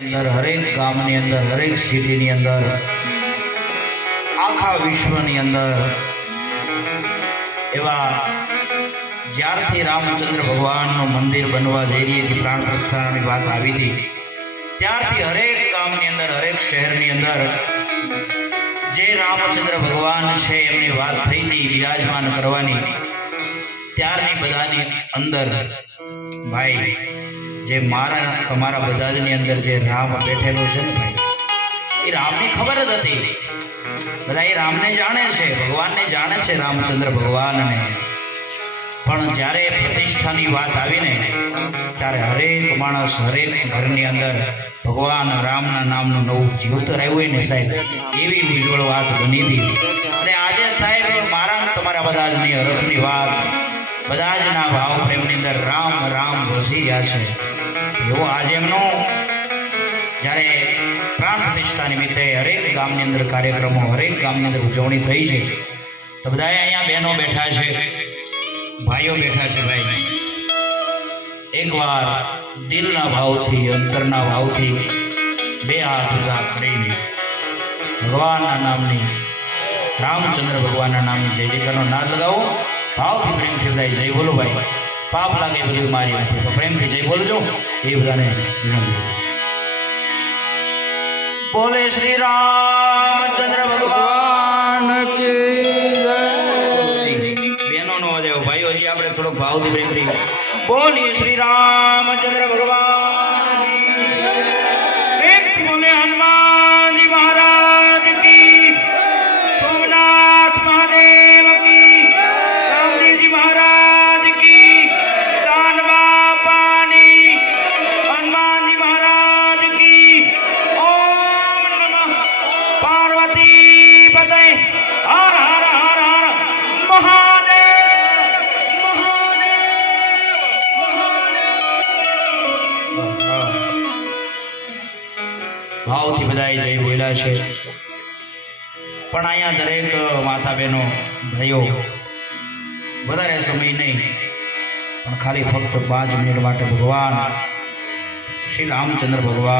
अंदर हरेक गामनी अंदर हरेक सिटी अंदर आखा विश्वनी अंदर एवा ज्यारथी रामचंद्र भगवान मंदिर बनवा जई रही थी प्राण प्रस्थाननी बात आवी थी त्यारथी हरेक गामनी अंदर हरेक शहरनी अंदर जे रामचंद्र भगवान छे एमनी बात थई थी विराजमान करवानी त्यारनी बधानी अंदर भाई जे मारा तमारा बधाजनी अंदर जे राम बैठेलो छे ने भाई ए रामनी खबर ज हती बधा ए रामने जाणे छे भगवानने जाणे छे रामचंद्र भगवानने पण ज्यारे प्रतिष्ठानी बात आवी ने त्यारे हरेक माणस हरेक घरनी अंदर भगवान रामना नामनुं नवुं जीवतर आव्युं ने साहेब एवी उज्जवल वात बनी थी अने आजे साहेब मारा तमारा बधाजनी हरखनी वात बधाजना भाव प्रेमनी अंदर राम राम वसी गया छे एवो आज एमनो ज्यारे प्राण प्रतिष्ठा निमित्ते हरेक गामनी अंदर कार्यक्रमों हरेक गामनी अंदर उजवणी थई छे तो बधाए अहींया बहनों बैठा छे भाईओ बैठा छे भाई एक बार दिलना भावथी अंतरना भावथी बे हाथ ऊंचा करीने भगवानना नामनी रामचंद्र भगवानना नामनी जय जयकारनो नाद लगावो भावथी प्रेमथी बधाए जय बोलो भाई पाप लागे बधुं मारी नाखे तो प्रेमथी जय बोलजो ए बधाने विनंती बोले श्री रामचंद्र भगवान की जय बेनो नो देव भाईओ जी आपणे थोड़ो भावथी प्रेमथी बोली श्री रामचंद्र भगवान की जय बोले हनुमान जी महाराज की सोमनाथ महादेव की रामजी जी महाराज की दानवा पानी हनुमान जी महाराज की ओम नमः पार्वती पते हर हर हर हर महादेव महादेव महादेव भावथी बधाई जय बोल्या छे पण अहींया दरेक माता बहनों भाईओ वधारे समय नहीं पण खाली फक्त 5 मिनिट माटे भगवान श्री रामचंद्र भगवान